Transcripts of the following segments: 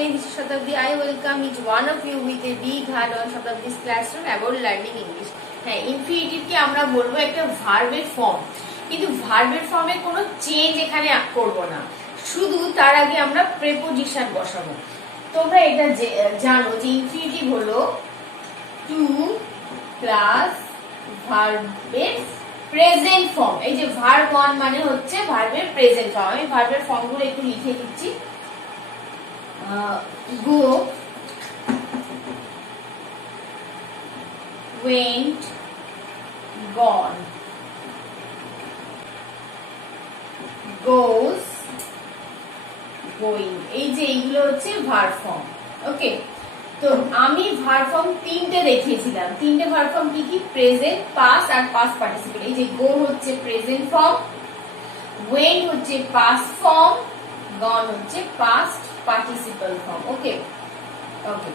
friends, this is Shatabdi. I welcome each one of you with a big heart on Shatabdi's classroom about learning English. হ্যাঁ, infinitive কে আমরা বলবো একটা ভার্বের form, কিন্তু ভার্বের ফর্মে কোনো চেঞ্জ এখানে করব না, শুধু তার আগে আমরা প্রেপোজিশন বসাবো। তোমরা এটা জানো যে ইনফিনিটিভ হলো টু প্লাস ভার্বের প্রেজেন্ট ফর্ম। এই যে ভার্ব ওয়ান মানে হচ্ছে ভার্বের প্রেজেন্ট ফর্ম। আমি ভার্বের ফর্মগুলো একটু লিখে দিচ্ছি। go, went, gone, goes, going। এই যে এইগুলো হচ্ছে ভার্ব ফর্ম। ওকে, তো আমি ভার্ব ফর্ম তিনটে দেখিয়েছিলাম। তিনটে ভার্ব ফর্ম কি কি? প্রেজেন্ট, পাস্ট আর পাস্ট পার্টিসিপল। এই যে গো হচ্ছে প্রেজেন্ট ফর্ম, ওয়েন্ট হচ্ছে পাস্ট ফর্ম, গন হচ্ছে পাস্ট পার্টিসিপল ফর্ম। ওকে ওকে,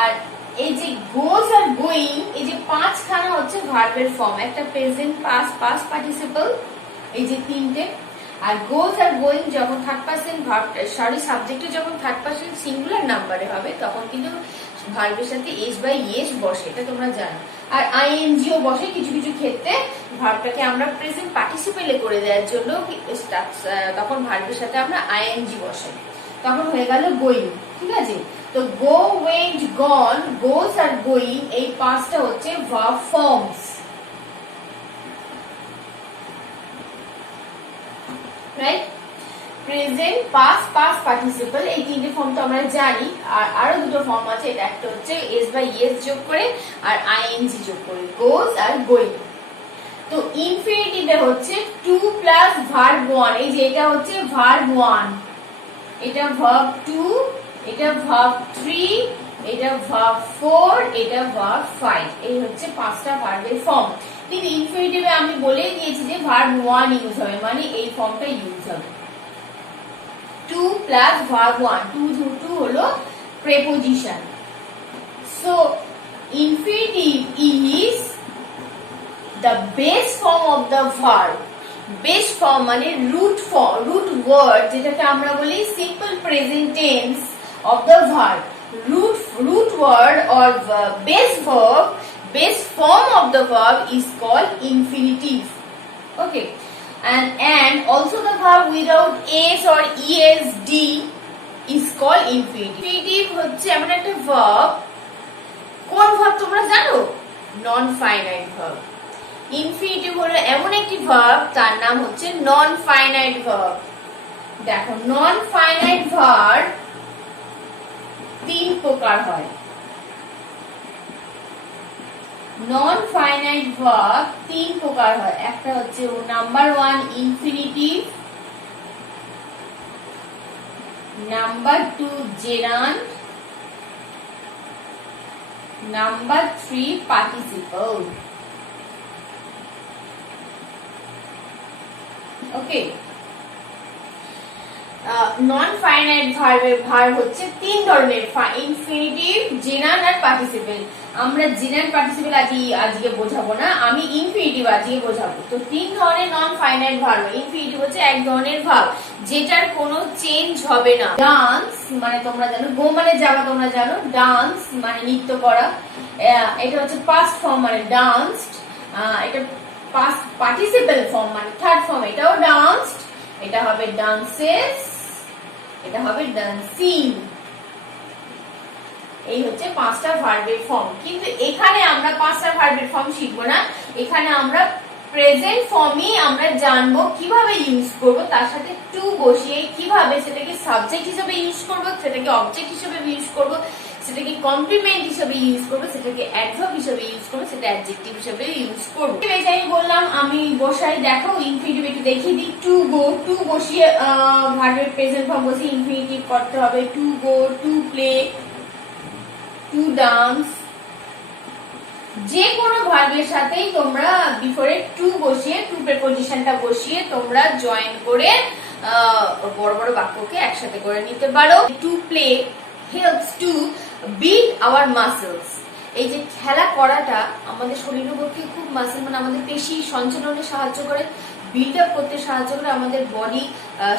আর এই যে গোজ আর গোয়িং, এই যে পাঁচখানা হচ্ছে ভার্বের ফর্ম। একটা প্রেজেন্ট, পাস্ট, পাস্ট পার্টিসিপল, এই যে তিনটে। আর গোজ আর গোয়িং যখন থার্ড পারসন ভার্ব, সরি সাবজেক্টে যখন থার্ড পারসন সিঙ্গুলার নাম্বারে হবে তখন কিন্তু ভার্বের সাথে এস বাই ইএস বসে, এটা তোমরা জানো। আর আইএনজিও বসে কিছু কিছু ক্ষেত্রে। ভার্বটাকে আমরা প্রেজেন্ট পার্টিসিপেলে করে দেওয়ার জন্য তখন ভার্বের সাথে আমরা আইএনজি বসে, তখন হয়ে গেল গোয়িং। ঠিক আছে, তো গো, went, gone, goes are going এই পাঁচটা হচ্ছে verb forms. Right? Present, past, past participle এই তিনটে ফর্ম তো আমরা জানি। আর আরো দুটো ফর্ম আছে, এটা একটা হচ্ছে এস বাই ইএস যোগ করে আর আইএনজি যোগ করে, গোজ আর গোয়িং। তো ইনফিনিটিভে হচ্ছে টু প্লাস ভার্ব ওয়ান। এই যে এটা হচ্ছে ভার্ব ওয়ান, এটা ভার্ব টু, এটা ভার্ব থ্রি, এটা ভার্ব ফোর, এটা ভার্ব ফাইভ। এই হচ্ছে পাঁচটা ভার্বের ফর্ম। কিন্তু ইনফিনিটিভে আমি বলে দিয়েছি যে ভার্ব ওয়ান ইউজ হবে, মানে এই ফর্মটা ইউজ হবে। To plus verb one, to হলো preposition. So infinitive is the base form of the verb. Base form মানে root form, root word যেটাকে আমরা বলি simple present tense of the verb. Root word or base verb, base form of the verb is called infinitive. Okay, and also the verb without s or esd is called infinitive. Infinitive হচ্ছে এমন একটা verb, কোন verb তোমরা জানো? non finite verb। Infinitive হলো এমন একটি verb, তার নাম হচ্ছে নন ফাইনাইট ভার্ব। দেখো, নন ফাইনাইট ভার্ব তিন প্রকার হয়। নন ফাইনাইট ভার্ব তিন প্রকার হয়। একটা হচ্ছে number one infinitive, number two gerund, number three participle. Okay, non finite ভার্বের ভার্ব হচ্ছে তিন ধরনের, ইনফিনিটিভ, জেনারেল আর পার্টিসিপল। আমরা জেনারেল পার্টিসিপল আজকে বোঝাবো না, আমি ইনফিনিটিভ আজকে বোঝাবো। তো তিন ধরনের নন ফাইনাইট ভার্ব। ইনফিনিটিভ হচ্ছে এক ধরনের ভার্ব যেটার কোনো চেঞ্জ হবে না। ডান্স মানে তোমরা জানো, গো মানে যাওয়া তোমরা জানো, ডান্স মানে নৃত্য করা। এটা হচ্ছে পাস্ট ফর্ম মানে ডান্সড। এটা পাস্ট পার্টিসিপল ফর্ম মানে থার্ড ফর্ম, এটাও ডান্সড, এটা হবে ডান্সেস, এটা হবে ডান্সিং। এই হচ্ছে পাঁচটা ভার্বের ফর্ম। কিন্তু এখানে আমরা পাঁচটা ভার্বের ফর্ম শিখবো না, এখানে আমরা প্রেজেন্ট ফর্মই আমরা জানবো কিভাবে ইউজ করব, তার সাথে টু বসিয়ে কিভাবে সেটাকে সাবজেক্ট হিসেবে ইউজ করব, সেটাকে অবজেক্ট হিসেবে ইউজ করব, সেটাকে কমপ্লিমেন্ট হিসেবে ইউজ করবো, সেটাকে অ্যাডভার্ব হিসেবে ইউজ করবো, সেটা অ্যাডজেক্টিভ হিসেবে ইউজ করবো। আমি বললাম আমি বসাই, দেখো ইনফিনিটিভ একটু দেখিয়ে দিই। টু গো, টু বসিয়ে ভার্বের প্রেজেন্ট ফর্ম বসিয়ে ইনফিনিটিভ করতে হবে। To go, to play, to dance. যে কোনো ভার্বের সাথেই তোমরা বিফোরে টু বসিয়ে, টু প্রেপোজিশনটা বসিয়ে তোমরা জয়েন করে বড় বড় বাক্যকে একসাথে করে নিতে পারো। To play helps to build our muscles. এই যে খেলা করাটা আমাদের শরীরের পক্ষে খুব মাসেল মানে আমাদের পেশি সঞ্চালনে সাহায্য করে, বিল্ড আপ করতে সাহায্য করে, আমাদের বডি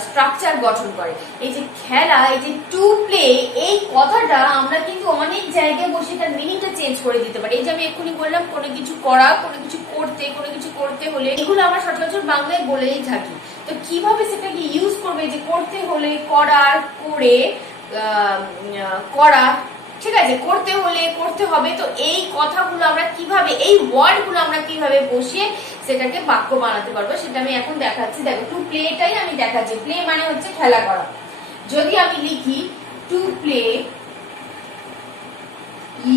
স্ট্রাকচার গঠন করে। এই যে খেলা, এই যে টু প্লে, এই কথাটা আমরা কিন্তু অনেক জায়গায় বসে তার মিনিংটা চেঞ্জ করে দিতে পারি। এই যে আমি এক্ষুনি বললাম কোনো কিছু করা, কোনো কিছু করতে, কোনো কিছু করতে হলে, এগুলো আমরা সচরাচর বাংলায় বলেই থাকি। তো কিভাবে সেটাকে ইউজ করবে, যে করতে হলে, করার, করে, করা, ঠিক আছে, করতে হলে, করতে হবে। তো এই কথাগুলো আমরা কিভাবে, এই ওয়ার্ড গুলো আমরা কিভাবে বসিয়ে সেটাকে বাক্য বানাতে পারবো সেটা আমি এখন দেখাচ্ছি। দেখো, টু প্লেটাই আমি দেখাচ্ছি। প্লে মানে হচ্ছে খেলা করা। যদি আমি লিখি টু প্লে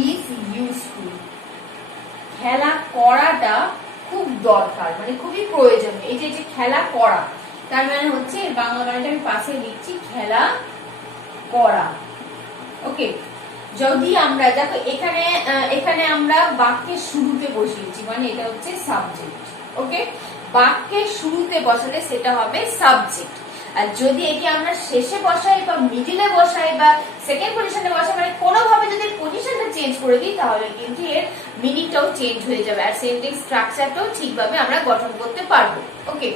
ইজ ইউজফুল, খেলা করাটা খুব দরকার, মানে খুবই প্রয়োজনীয়। এই যে খেলা করা, তার মানে হচ্ছে বাংলা মানেটা আমি পাশে লিখছি, খেলা করা। ওকে, যদি আমরা দেখো এখানে এখানে আমরা বাক্যের শুরুতে বসিয়েছি, মানে এটা হচ্ছে সাবজেক্ট। ওকে, বাক্যের শুরুতে বসালে সেটা হবে সাবজেক্ট। আর যদি একে আমরা শেষে বসাই বা মিডিলে বসাই বা সেকেন্ড পজিশনে বসাই, মানে কোনোভাবে যদি পজিশনটা চেঞ্জ করে দিই তাহলে কিন্তু এর মিনিংটাও চেঞ্জ হয়ে যাবে আর সেন্টেন্স স্ট্রাকচারটাও ঠিকভাবে আমরা গঠন করতে পারবো। ওকে,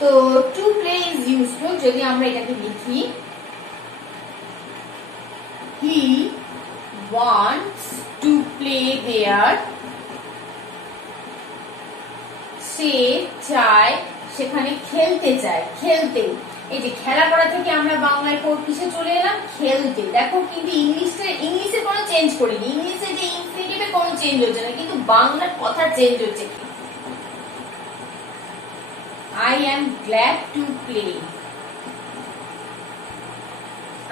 তো টু প্লে ইজ ইউজফুল, যদি আমরা এটাকে লিখি হি wants to play there, সে চায়, সেখানে খেলতে চায়, খেলতে। এই যে খেলা করা থেকে আমরা বাংলায় কিসে চলে এলাম, খেলতে। দেখো কিন্তু ইংলিশে কোনো চেঞ্জ করিনি, ইংলিশে যে ইনফিনিটিভে কোনো চেঞ্জ হচ্ছে না, কিন্তু বাংলার কথা চেঞ্জ হচ্ছে। I am glad to play,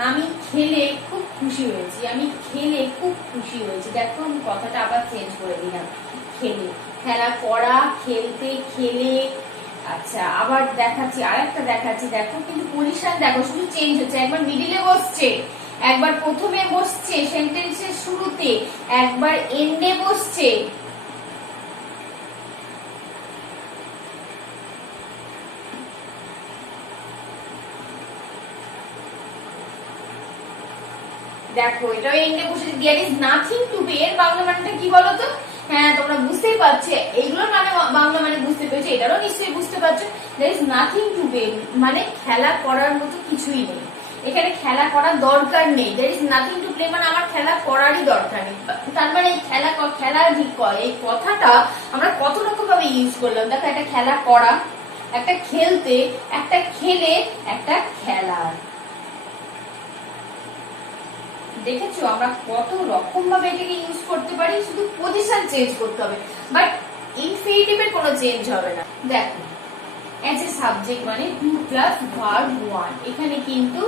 আমি খেলে খুব খুশি হয়েছি, আমি খেলে খুব খুশি হয়েছি। দেখো আমি কথাটা আবার চেঞ্জ করে দিলাম, খেলে, খেলা করা, খেলতে, খেলে। আচ্ছা, আবার দেখাচ্ছি, আরেকটা দেখাচ্ছি। দেখো কিন্তু পজিশন দেখো শুধু চেঞ্জ হচ্ছে, একবার মিডিলে বসছে, একবার প্রথমে বসছে সেন্টেন্সের শুরুতে, একবার এন্ডে বসছে। দেখো এটাও এন্ডে বসে, there is nothing to pay, এর বাংলা মানেটা কি বলতো? হ্যাঁ, তোমরা বুঝতেই পারছো, এইগুলোর মানে বাংলা মানে বুঝতে পেরেছো, এটারও নিশ্চয়ই বুঝতে পারছো। There is nothing to pay মানে খেলা করার মতো কিছুই নেই, এখানে খেলা করার দরকার নেই। There is nothing to play মানে আমার খেলা করারই দরকার নেই। তার মানে এই খেলার এই কথাটা আমরা কত রকম ভাবে ইউজ করলাম। দেখো, একটা খেলা করা, একটা খেলতে, একটা খেলে, একটা খেলার। দেখেছো আমরা কত রকম ভাবে এটাকে ইউজ করতে পারি, শুধু পজিশন চেঞ্জ করতে হবে, বাট ইনফিনিটিভের কোনো চেঞ্জ হবে না। দেখো, অ্যাজ এ সাবজেক্ট মানে টু প্লাস ভার্ব ওয়ান, এখানে কিন্তু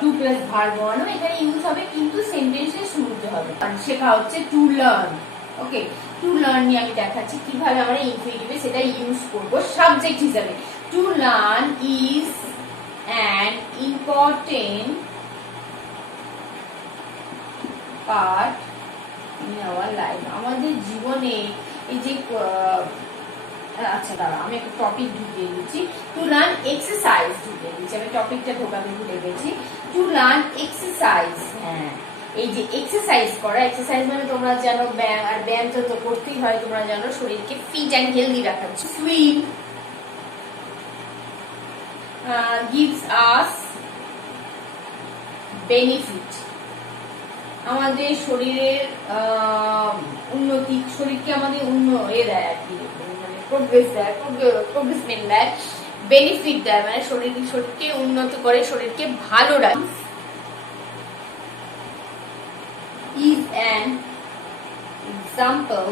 টু প্লাস ভার্ব ওয়ান এখানে ইউজ হবে, কিন্তু সেন্টেন্সের শুরুতে হবে। শেখা হচ্ছে to learn. Okay, to learn নিয়ে আমি দেখাচ্ছি কিভাবে আমরা ইনফিনিটিভে সেটা ইউজ করব সাবজেক্ট হিসাবে। To learn is an important part in our life, আমাদের জীবনে এই যে আচ্ছা দাঁড়া আমি একটা টপিক ঢুকিয়ে দিচ্ছি, টু লার্ন এক্সারসাইজ ঢুকিয়ে দিচ্ছি, আমি টপিকটা ঢোকাতে ভুলে গেছি। টু লার্ন এক্সারসাইজ, হ্যাঁ এই যে এক্সারসাইজ করা, এক্সারসাইজ মানে তোমরা জানো ব্যায়াম, আর ব্যায়াম তো করতেই হয়, তোমরা জানো শরীরকে ফিট অ্যান্ড হেলদি রাখার। সুইম gives us benefit, আমাদের শরীরের উন্নতি, শরীরকে আমাদের দেয় আর কি, মানে প্রোগ্রেস দেয়, প্রোগ্রেসমেন্ট দেয়, বেনিফিট দেয়, মানে শরীরকে উন্নত করে, শরীরকে ভালো রাখে। Is an example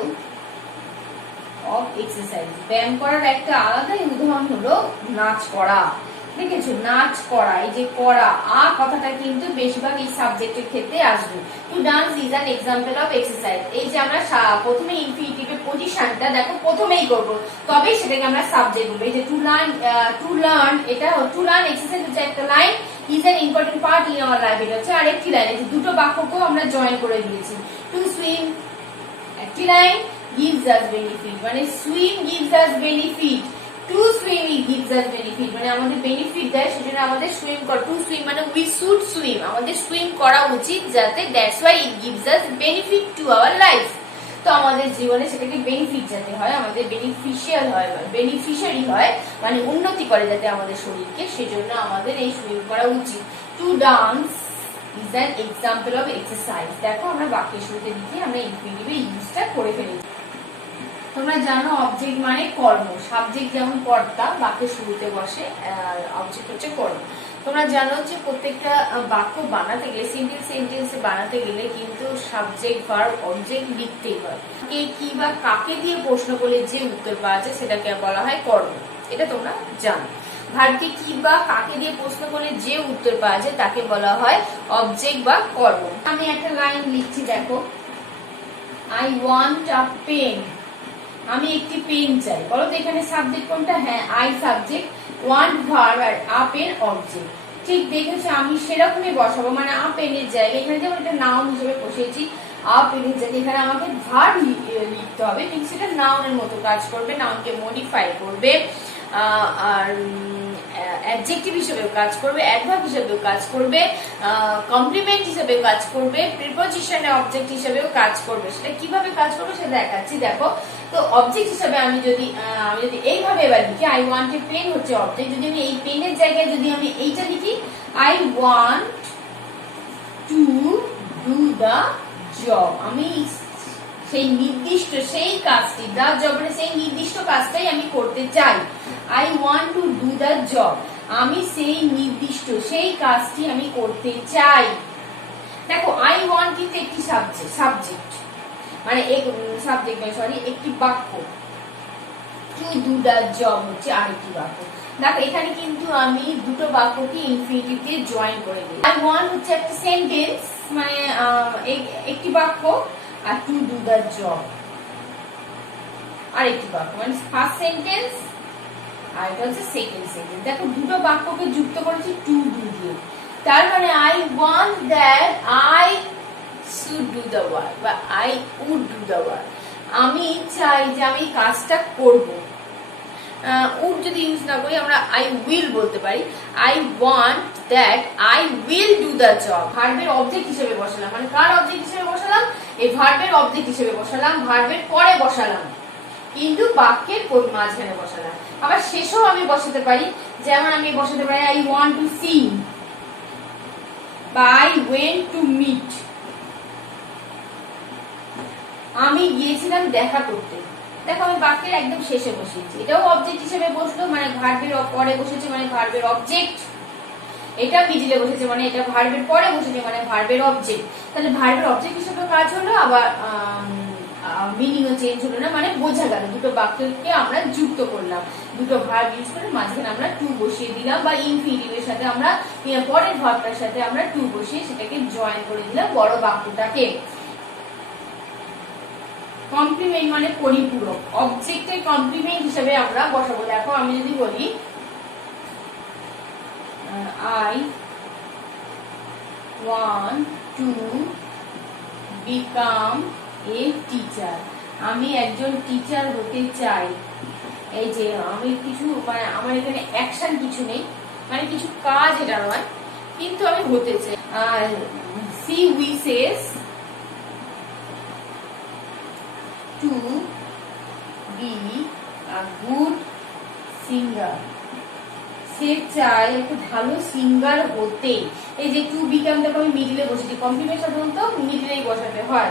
of exercise, ব্যায়াম করার একটা আলাদাই উদাহরণ হলো নাচ করা। দেখেছো, নাচ করা, এই যে করা কথাটা কিন্তু বেশিরভাগ এই সাবজেক্টের ক্ষেত্রে আসবে। To dance is an example of exercise, এই যে আমরা প্রথমে ইনফিনিটিভের পজিশনটা দেখো প্রথমেই করব, তবেই সেটাকে আমরা সাবজেক্ট বলবো। এই যে টু লার্ন এটা টু লার্ন এক্সারসাইজ হচ্ছে একটা line, is an important part in our life এটা হচ্ছে আরেকটি লাইন। এই যে দুটো বাক্যকেও আমরা জয়েন করে দিয়েছি। টু সুইম একটি লাইন, gives us benefit মানে swim gives us benefit, to swim gives us benefit মানে আমাদের বেনিফিট দেয়, সেজন্য আমাদের সুইম করা। টু সুইম মানে we should swim, আমাদের সুইম করা উচিত, যাতে that's why it gives us benefit to our life। তো আমাদের জীবনে সেটাকে বেনিফিট যাতে হয়, আমাদের বেনিফিশিয়াল হয়, বেনিফিশিয়ারি হয়, মানে উন্নতি করে যাতে আমাদের শরীরকে, সেজন্য আমাদের এই সুইম করা উচিত। To dance is an example of exercise. দেখো আমরা বাক্যের শুরুতে লিখে আমরা ইনফিনিটিভের ইউজটা করে ফেলেছি। তোমরা জানো অবজেক্ট মানে কর্ম, সাবজেক্ট যেমন কর্তা বাক্যের শুরুতে বসে, আর অবজেক্ট হচ্ছে কর্ম। তোমরা জানো যে প্রত্যেকটা বাক্য বানাতে গেলে, সেন্টেন্স বানাতে গেলে কিন্তু সাবজেক্ট ভার্ব অবজেক্ট লিখতেই হয়। কে কি বা কাকে দিয়ে প্রশ্ন করলে যে উত্তর পাওয়া যায় সেটাকে বলা হয় কর্ম, এটা তোমরা জানো। ভার্বকে কি বা কাকে দিয়ে প্রশ্ন করলে যে উত্তর পাওয়া যায় তাকে বলা হয় অবজেক্ট বা কর্ম। আমি একটা লাইন লিখছি, দেখো, আই ওয়ান্ট আ পেন। আমি একটি পেন চাই। বলো তো এখানে সাবজেক্ট কোনটা? হ্যাঁ, আই সাবজেক্ট, ওয়ান্ট ভার্ব আর আ পেন অবজেক্ট। ঠিক দেখেছো, আমি সেরকমই বসাবো, মানে আ পেনের জায়গায় এখানে যেমন একটা নাউন হিসেবে বসিয়েছি, আ পেনের জায়গায় এখানে আমাকে ভার্ব লিখতে হবে, ঠিক সেটা নাউনের মতো কাজ করবে, নাউনকে মডিফাই করবে, আর অ্যাডজেক্টিভ হিসেবেও কাজ করবে, অ্যাডভার্ব হিসেবেও কাজ করবে, কমপ্লিমেন্ট হিসেবেও কাজ করবে, প্রিপোজিশনে অবজেক্ট হিসেবেও কাজ করবে। সেটা কিভাবে কাজ করবে সেটা দেখাচ্ছি। দেখো, তো অবজেক্ট হিসেবে আমি যদি এইভাবে এবার লিখি, আই ওয়ান্ট এ পেন হচ্ছে অবজেক্ট। যদি আমি এই পেনের জায়গায় যদি আমি এইটা লিখি, I want to do the job, আমি সেই নির্দিষ্ট সেই কাজটি, দা জবের সেই নির্দিষ্ট কাজটাই আমি করতে চাই। I want to do the job, আমি সেই নির্দিষ্ট সেই কাজটি আমি করতে চাই। দেখো, আই ওয়ান্ট কিন্তু একটি সাবজেক্ট মানে সাবজেক্ট নয়, সরি, একটি বাক্য। টু ডু দ্য জব হচ্ছে আরেকটি বাক্য। দেখো এখানে কিন্তু আমি দুটো বাক্যকে ইনফিনিটিভ দিয়ে জয়েন করে দিই। আই ওয়ান্ট হচ্ছে একটা সেন্টেন্স, মানে একটি বাক্য, আর টু ডু দ্য জব আরেকটি বাক্য, মানে ফার্স্ট সেন্টেন্স আর এটা হচ্ছে সেকেন্ড সেন্টেন্স। দেখো দুটো বাক্যকে যুক্ত করেছি টু ডু দিয়ে, তার মানে I want that I should do the work বা I would do the work, আমি চাই যে আমি কাজটা করব। would যদি ইউজ না করি আমরা I will বলতে পারি, I want that I will do the job। ভার্বের অবজেক্ট হিসেবে বসালাম, মানে কার অবজেক্ট হিসেবে বসালাম? এই ভার্বের অবজেক্ট হিসেবে বসালাম, ভার্বের পরে বসালাম, কিন্তু বাক্যের মাঝখানে বসালাম। আবার শেষেও আমি বসাতে পারি, যেমন আমি বসাতে পারি I want to see বা I went to meet, আমি গিয়েছিলাম দেখা করতে। দেখো আমি বাক্যের একদম শেষে বসিয়েছি, এটাও অবজেক্ট হিসেবে বসলো, মানে ভার্বের পরে বসেছে মানে ভার্বের অবজেক্ট। এটা মিডিলে বসেছে মানে এটা ভার্বের পরে বসেছে মানে ভার্বের অবজেক্ট। তাহলে ভার্বের অবজেক্ট হিসেবে কাজ হলো, আবার মিনিংও চেঞ্জ হলো না, মানে বোঝা গেল দুটো বাক্যকে আমরা যুক্ত করলাম, দুটো ভার্ব ইউজ করে মাঝখানে আমরা টু বসিয়ে দিলাম, বা ইনফিনিটিভের সাথে আমরা পরের ভার্বটার সাথে আমরা টু বসিয়ে সেটাকে জয়েন করে দিলাম বড় বাক্যটাকে। কমপ্লিমেন্ট মানে পরিপূরক, অবজেক্টের কমপ্লিমেন্ট হিসেবে আমরা বসাবো। দেখো আমি যদি বলি I want to become a teacher, আমি একজন টিচার হতে চাই। এই যে আমি কিছু, মানে আমার এখানে অ্যাকশন কিছু নেই, মানে কিছু কাজ এটা নয়, কিন্তু আমি হতে চাই। she wishes to be a good singer, সে চায় একটা ভালো সিঙ্গার হতে। এই যে টু বিকাম, দেখো আমি মিডিলে বসেছি, কমপ্লিমেন্ট সাধারণত মিডিলেই বসাতে হয়,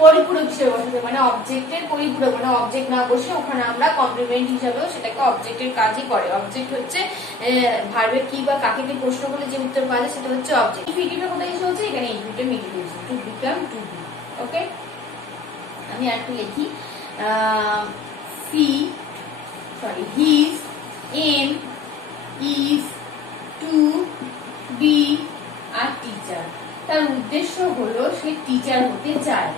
পরিপূরক হিসেবে বসাতে, মানে অবজেক্টের পরিপূরক, মানে অবজেক্ট না বসে ওখানে আমরা কমপ্লিমেন্ট হিসাবেও সেটাকে অবজেক্টের কাজই করে। অবজেক্ট হচ্ছে ভার্বের কি বা কাকে কি প্রশ্ন করলে যে উত্তর পাওয়া যায় সেটা হচ্ছে অবজেক্ট। ইনফিনিটিভের কোথায় এসে হচ্ছে? এখানে ইনফিনিটিভ মিডিলে এসে টু বিকাম টু বি। ওকে, আমি একটু লিখি, his aim is to be a teacher, তার উদ্দেশ্য হলো সে টিচার হতে চায়।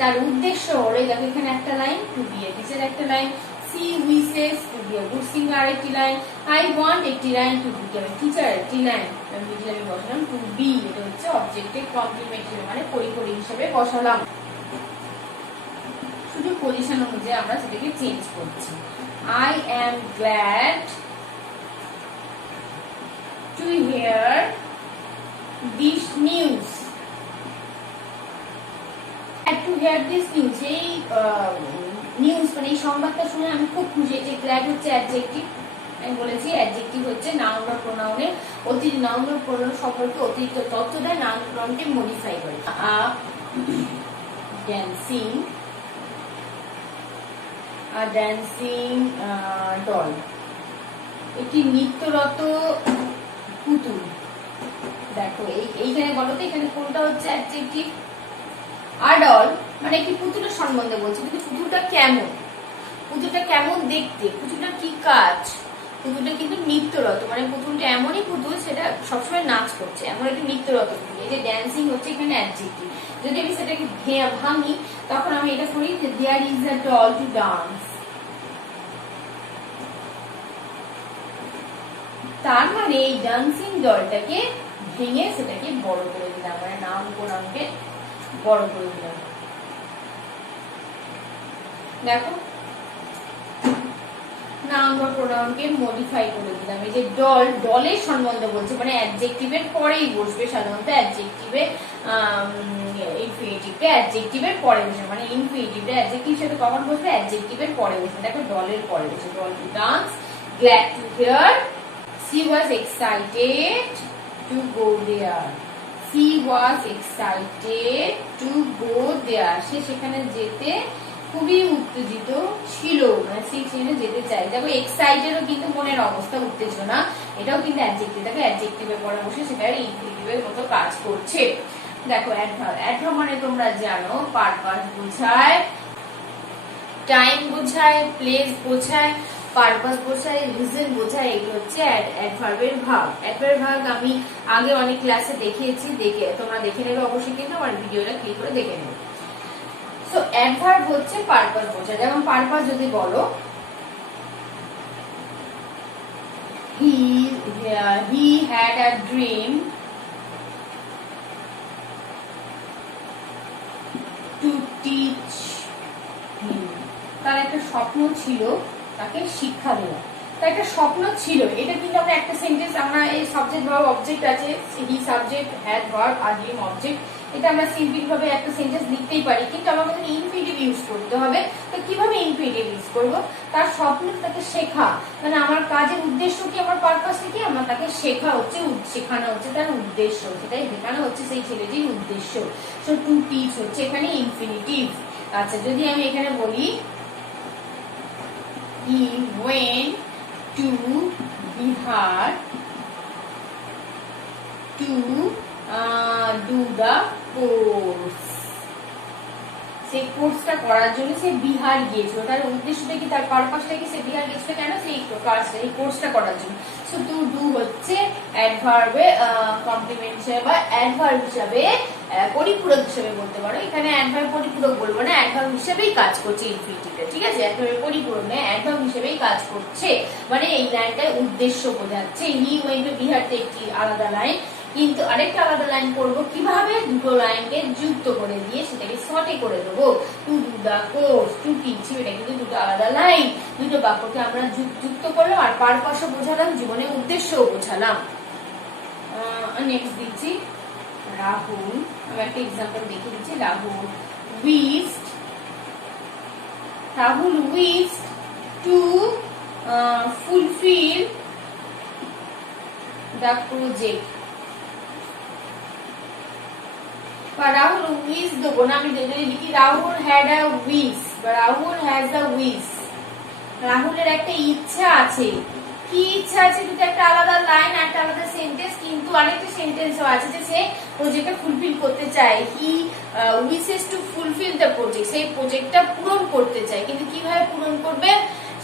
তার উদ্দেশ্য হলো, দেখো এখানে একটা line, to be a teacher একটা line, she wishes to be a good singer একটি লাইন, I want একটি line, to become a teacher একটি লাইন। মিডিলে আমি বসালাম টু বি, এটা হচ্ছে অবজেক্টের কমপ্লিমেন্ট হিসেবে, মানে পরিপূরক হিসেবে বসালাম। শুধু পজিশন অনুযায়ী আমরা সেটাকে চেঞ্জ করছি। I am glad to hear this news, to hear this news, এই নিউজ মানে এই সংবাদটা শুনে আমি খুব খুশি হয়েছি। গ্ল্যাড হচ্ছে অ্যাডজেক্টিভ, আমি বলেছি অ্যাডজেক্টিভ হচ্ছে নাউন বা প্রোনাউনের অতিরিক্ত, নাউন বা প্রোনাউন সম্পর্কে অতিরিক্ত তথ্য দেয়, নাউন প্রোনাউনকে মডিফাই করে। ড্যান্সিং ডল, একটি নৃত্যরত পুতুল। দেখো এইখানে বলো তো এখানে কোনটা হচ্ছে অ্যাডজেক্টিভ? আডল মানে একটি পুতুলের সম্বন্ধে বলছে, কিন্তু পুতুলটা কেমন, পুতুলটা কেমন দেখতে, পুতুলটা কি কাজ, পুতুলটা কিন্তু নৃত্যরত, মানে পুতুলটা এমনই পুতুল সেটা সবসময় নাচ করছে, এমন একটি নৃত্যরত পুতুল। এই যে ড্যান্সিং হচ্ছে এখানে অ্যাডজেক্টিভ। যদি আমি সেটাকে ভাঙি তখন আমি এটা করি যে there is a doll to dance. তার মানে এই ডান্সিং ডলটাকে ভেঙে সেটাকে বড় করে দিলাম, মানে নাউন প্রোনাউনকে বড় করে দিলাম। দেখো নাউন বা প্রোনাউনকে মডিফাই করে দিলাম। এই যে ডল, ডলের সম্বন্ধে বলছে, মানে অ্যাডজেক্টিভের পরেই বসবে সাধারণত, অ্যাডজেক্টিভে ইনফিনিটিভে অ্যাডজেক্টিভের পরে বসে, মানে ইনফিনিটিভে অ্যাডজেক্টিভ সাথে কখন বসবে? অ্যাডজেক্টিভের পরে বসবে। দেখো ডলের পরে বসে, doll to dance, glad to here, she was excited to go there, she was excited to go there, সে সেখানে যেতে খুবই উত্তেজিত ছিল, মানে সে সেখানে যেতে চাই। দেখো এক্সাইটেডও কিন্তু মনের অবস্থা, উত্তেজনা, এটাও কিন্তু অ্যাডজেক্টিভ। দেখো অ্যাডজেক্টিভের পরে বসে সেটা ইনফিনিটিভের মতো কাজ করছে। দেখো অ্যাডভার্ব, অ্যাডভার্ব মানে তোমরা জানো পারপাস বোঝায়, টাইম বোঝায়, প্লেস বোঝায়, পারপাস বোঝায়, রিজন বোঝায়, এগুলো হচ্ছে অ্যাডভার্বের ভাগ। অ্যাডভার্বের ভাগ আমি আগে অনেক ক্লাসে দেখিয়েছি, তোমরা দেখে নেবে অবশ্যই, কিন্তু আমার ভিডিওটা ক্লিক করে দেখে নেবে। সো অ্যাডভার্ব হচ্ছে পারপাস বোঝায়। যেমন পারপাস যদি বলো he had a dream to teach him, তার একটা স্বপ্ন ছিল তাকে শিক্ষা দেওয়া, তার একটা স্বপ্ন ছিল। এটা কিন্তু আমরা একটা সেন্টেন্স, আমরা এই সাবজেক্ট ভার্ব অবজেক্ট আছে, হি সাবজেক্ট, হ্যাড ভার্ব, আর ডিম অবজেক্ট, এটা আমরা সিম্পল ভাবে একটা সেন্টেন্স লিখতেই পারি, কিন্তু আমাদের ইনফিনিটিভ ইউজ করতে হবে। তো কিভাবে ইনফিনিটিভ ইউজ করব? তার স্বপ্ন তাকে শেখা, মানে আমার কাজের উদ্দেশ্য কি, আমার পারপাস কি, আমার তাকে শেখা হচ্ছে, শেখানো হচ্ছে তার উদ্দেশ্য, সেটাই দেখানো হচ্ছে সেই ছেলেটির উদ্দেশ্য। সো টু টিচ হচ্ছে এখানে ইনফিনিটিভ। আচ্ছা যদি আমি এখানে বলি he went to Bihar to do the course, সেই কোর্সটা করার জন্য সে বিহার গিয়েছিল। তার উদ্দেশ্যটা কি, তার পারপাসটা কি, সে বিহার গিয়েছিল কেন? সেই কোর্সটা করার জন্য। সো টু ডু হচ্ছে অ্যাডভার্বে কমপ্লিমেন্ট হিসেবে বা অ্যাডভার্ব হিসেবে, পরিপূরক হিসেবে বলতে পারো। এখানে অ্যাডভার্ব পরিপূরক বলবো না, অ্যাডভার্ব হিসেবেই কাজ করছে ইনফিনিটিভে, ঠিক আছে? অ্যাডভার্ব পরিপূরক নয়, অ্যাডভার্ব হিসেবেই কাজ করছে, মানে এই লাইনটায় উদ্দেশ্য বোঝাচ্ছে। হি ওয়েন্ট টু বিহারতে একটি আলাদা লাইন, কিন্তু আরেকটা আলাদা লাইন করব কিভাবে? দুটো লাইনকে যুক্ত করে দিয়ে সেটাকে শর্টে করে দেবো। To do the course, to teach, এটা কিন্তু দুটো আলাদা লাইন, দুটো বাক্যকে আমরা যুক্ত করলাম, আর পারপাসও বোঝালাম, জীবনের উদ্দেশ্যও বোঝালাম। নেক্সট দিচ্ছি রাহুল, আমি একটা এক্সাম্পল দেখে দিচ্ছি। Rahul wished two fulfil the project, বা রাহুল উইশ দেবো না, আমি যদি লিখি রাহুল হ্যাড আ উইশ বা রাহুল হ্যাজ আ উইশ, রাহুলের একটা ইচ্ছা আছে। কি ইচ্ছা আছে? দুটো একটা আলাদা লাইন, একটা আলাদা সেন্টেন্স, কিন্তু আরেকটা সেন্টেন্সও আছে যে সে প্রজেক্টটা ফুলফিল করতে চায়। He wishes to fulfil the project, সেই প্রজেক্টটা পূরণ করতে চায়, কিন্তু কিভাবে পূরণ করবে?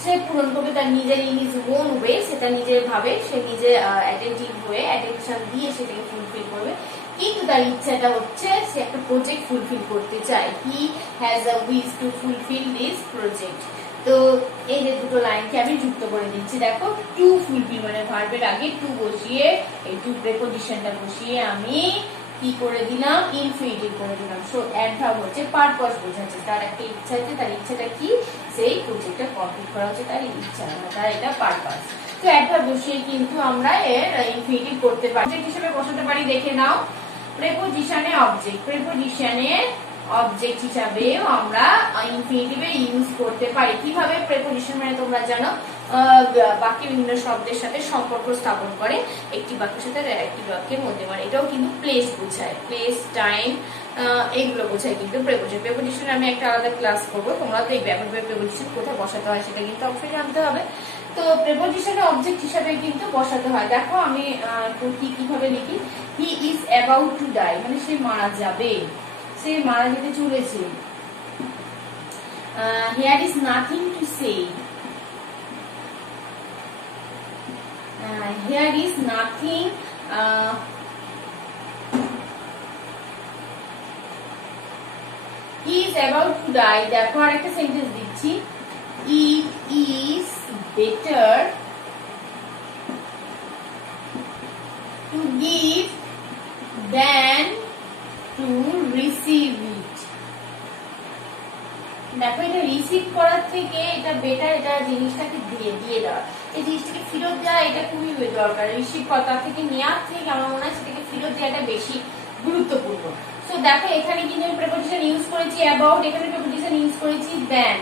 সে পূরণ করবে তার নিজের ইন হিজ ওন ওয়ে, সেটা নিজের ভাবে, সে নিজে অ্যাটেনটিভ হয়ে অ্যাটেনশন দিয়ে সেটাকে ফুলফিল করবে। কিন্তু তার ইচ্ছাটা হচ্ছে সে একটা প্রজেক্ট ফুলফিল করতে চায়। He has a wish to fulfil this project. তো এই যে দুটো লাইনকে আমি যুক্ত করে দিচ্ছি। দেখো টু ফুলফিল মানে ভার্বের আগে টু বসিয়ে, এই টু প্রেপোজিশনটা বসিয়ে আমি কি করে দিলাম? ইনফিনিটিভ করে দিলাম। সো অ্যাডভার্ব হচ্ছে পারপাস বোঝাচ্ছে, তার একটা ইচ্ছা আছে, তার ইচ্ছাটা কি? সেই প্রজেক্টটা কমপ্লিট করা হচ্ছে তার ইচ্ছা, তার এটা পারপাস। তো অ্যাডভার্ব বসিয়ে কিন্তু আমরা এর ইনফিনিটিভ করতে পারি, অবজেক্ট হিসেবে বসাতে পারি। দেখে নাও প্রেপোজিশনে অবজেক্ট, প্রেপোজিশনে অবজেক্ট হিসাবেও আমরা ইনফিনিটিভে ইউজ করতে পারি। কিভাবে? প্রেপোজিশন মানে তোমরা জানো বাক্যে বিভিন্ন শব্দের সাথে সম্পর্ক স্থাপন করে একটি বাক্যের সাথে একটি বাক্যের মধ্যে, মানে এটাও কিন্তু প্লেস বোঝায়, প্লেস, টাইম, এগুলো বোঝায় কিন্তু প্রেপোজিশন। প্রেপোজিশন আমি একটা আলাদা ক্লাস করবো, তোমরা তো এই ব্যাপারে প্রেপোজিশন কোথায় বসাতে হয় সেটা কিন্তু অবশ্যই জানতে হবে। তো প্রেপোজিশনে অবজেক্ট হিসাবে কিন্তু বসাতে হয়। দেখো আমি কিভাবে লিখি, he is about to die, মানে সে মারা যাবে, সে মারা যেতে চলেছে। Here is nothing to say, here is nothing, he is about to die. দেখো আর একটা সেন্টেন্স দিচ্ছি, it is better to give then to receive it. দেখো এটা রিসিভ করার থেকে এটা বেটার, এটা জিনিসটাকে দিয়ে দেওয়া, এই জিনিসটাকে ফেরত দেওয়া এটা খুবই দরকার। রিসিভ করা তার থেকে নেওয়ার থেকে আমার মনে হয় সেটাকে ফেরত দেওয়াটা বেশি গুরুত্বপূর্ণ। সো দেখো এখানে কিন্তু আমি প্রেপোজিশন ইউজ করেছি অ্যাবাউট, এখানে প্রেপোজিশন ইউজ করেছি দেন।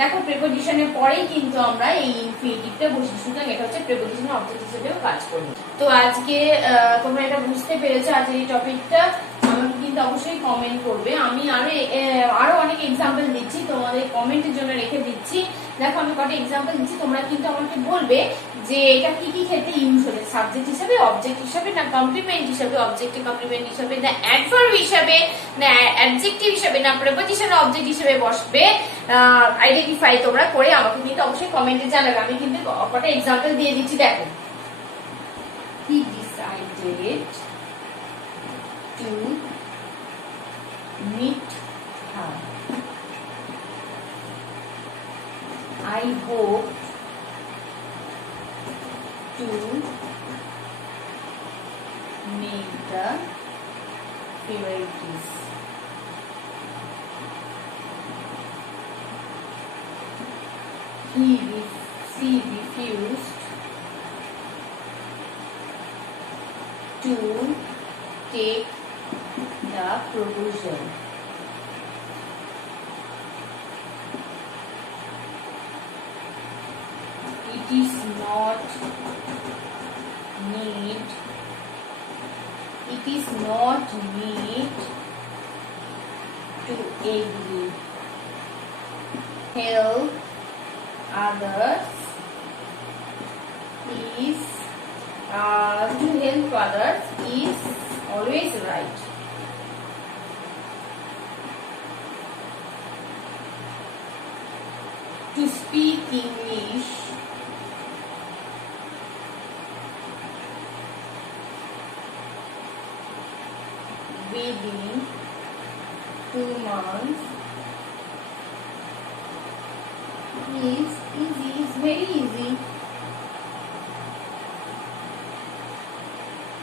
দেখো প্রেপোজিশনের পরেই কিন্তু আমরা এই ইনফিনিটিভটা বসি, সুতরাং এটা হচ্ছে প্রেপোজিশনের অবজেক্ট হিসেবেও কাজ করবে। তো আজকে তোমরা এটা বুঝতে পেরেছো আজকের এই টপিকটা, আমাকে কিন্তু অবশ্যই কমেন্ট করবে। আমি আরো অনেক এক্সাম্পল দিচ্ছি, তোমাদের কমেন্টের জন্য রেখে দিচ্ছি। দেখো আমি কটা এক্সাম্পল দিচ্ছি, তোমরা কিন্তু আমাকে বলবে যে এটা কি কি ক্ষেত্রে ইউজ হবে, সাবজেক্ট হিসেবে, অবজেক্ট হিসেবে, না কমপ্লিমেন্ট হিসেবে, অবজেক্টিভ কমপ্লিমেন্ট হিসেবে, না অ্যাডভার্ব হিসেবে, না অ্যাডজেক্টিভ হিসেবে, না প্রেপোজিশন অবজেক্ট হিসেবে বসবে। আইডেন্টিফাই তোমরা করে আমাকে কিন্তু অবশ্যই কমেন্টে জানাবে। আমি কিন্তু কটা এক্সাম্পল দিয়ে দিচ্ছি। দেখো, he decided to meet her. I hope to make the priorities. She refused to take the proposal. It is not need to agree. Help others is to help others is always right. To speak English within 2 months is easy, is very easy.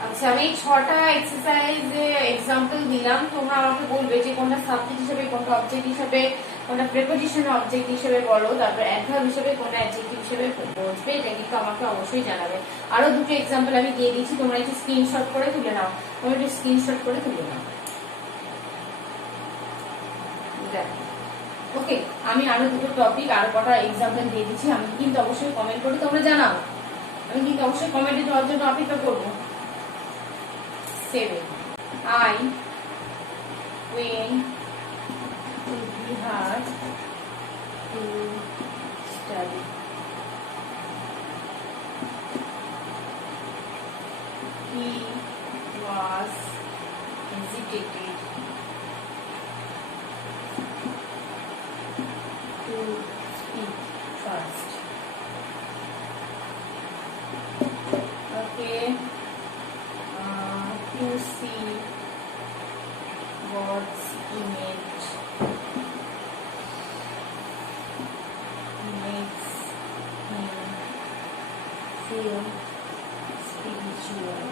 আচ্ছা আমি 6টা exercise example দিলাম, তোমরা আমাকে বলবে যে কোনটা subject হিসেবে, কোনটা অবজেক্ট হিসেবে, কোনটা প্রিপোজিশন অবজেক্ট হিসেবে বলো, তারপর অ্যাডভার্ব হিসেবে, কোনটা অ্যাডজেক্টিভ হিসেবে বলবে, এটা কিন্তু আমাকে অবশ্যই জানাবে। আরো দুটো এক্সাম্পল আমি দিয়ে দিচ্ছি, তোমরা একটু স্ক্রিনশট করে তুলে নাও, তোমরা একটু স্ক্রিনশট করে তুলে নাও। ওকে, আমি আরো দুটো টপিক আরো কটা এক্সাম্পল দিয়ে দিচ্ছি, আমি কিন্তু অবশ্যই কমেন্ট করে তোমরা জানাও, আমি কিন্তু অবশ্যই কমেন্টে দেওয়ার জন্য অপেক্ষা করবো। 7. I went to Bihar to study. He was hesitated to speak first. Okay. To see God's image makes him feel spiritual.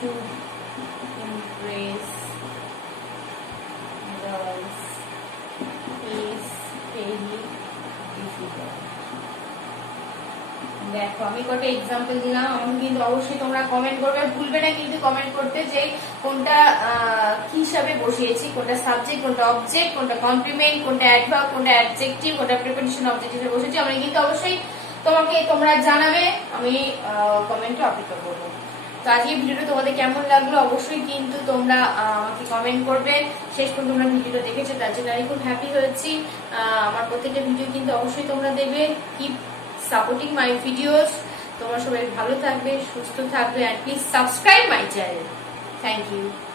To impress girls is very difficult. দেখো আমি কটা এক্সাম্পল দিলাম, আমাকে কিন্তু অবশ্যই তোমরা কমেন্ট করবে, ভুলবে না কিন্তু কমেন্ট করতে যে কোনটা কি হিসাবে বসিয়েছি, কোনটা সাবজেক্ট, কোনটা অবজেক্ট, কোনটা কমপ্লিমেন্ট, কোনটা অ্যাডভার্ব, কোনটা অ্যাডজেক্টিভ, কোনটা প্রিপোজিশন অবজেক্ট হিসেবে বসেছি। আমরা কিন্তু অবশ্যই তোমরা জানাবে, আমি কমেন্টে অপেক্ষা করবো। তো আজকে ভিডিওটা তোমাদের কেমন লাগলো অবশ্যই কিন্তু তোমরা আমাকে কমেন্ট করবে। শেষ পর্যন্ত তোমরা ভিডিওটা দেখেছো, তার জন্য আমি খুব হ্যাপি হয়েছি। আমার প্রত্যেকটা ভিডিও কিন্তু অবশ্যই তোমরা দেবে। কিপ সাপোর্টিং মাই ভিডিওস। তোমরা সবাই ভালো থাকবে, সুস্থ থাকবে, and please subscribe my channel. Thank you.